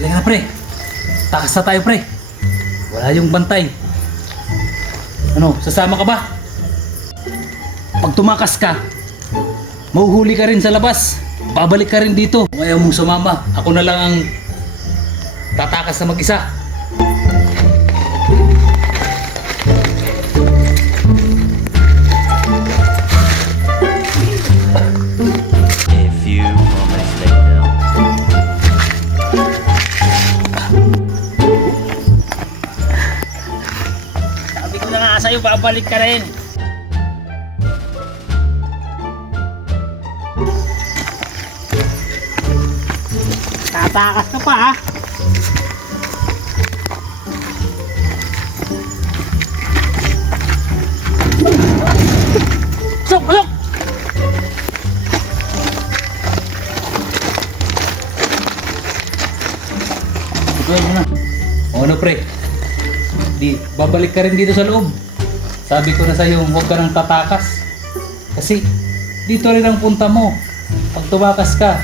Halika na pre. Takas na tayo pre. Wala yung bantay. Ano, sasama ka ba? Pag tumakas ka, mahuhuli ka rin sa labas. Babalik ka rin dito. Kung ayaw mong sumama, ako na lang ang tatakas na mag-isa. A few moments later. Sabi ko na nga sa'yo, babalik ka rin. Tatakas ka pa ha. Sok! Sok! Tutuan mo na. O ano pre? Di, babalik ka rin dito sa loob. Sabi ko na sa'yo, huwag ka nang tatakas. Kasi dito rin ang punta mo. Pag tumakas ka,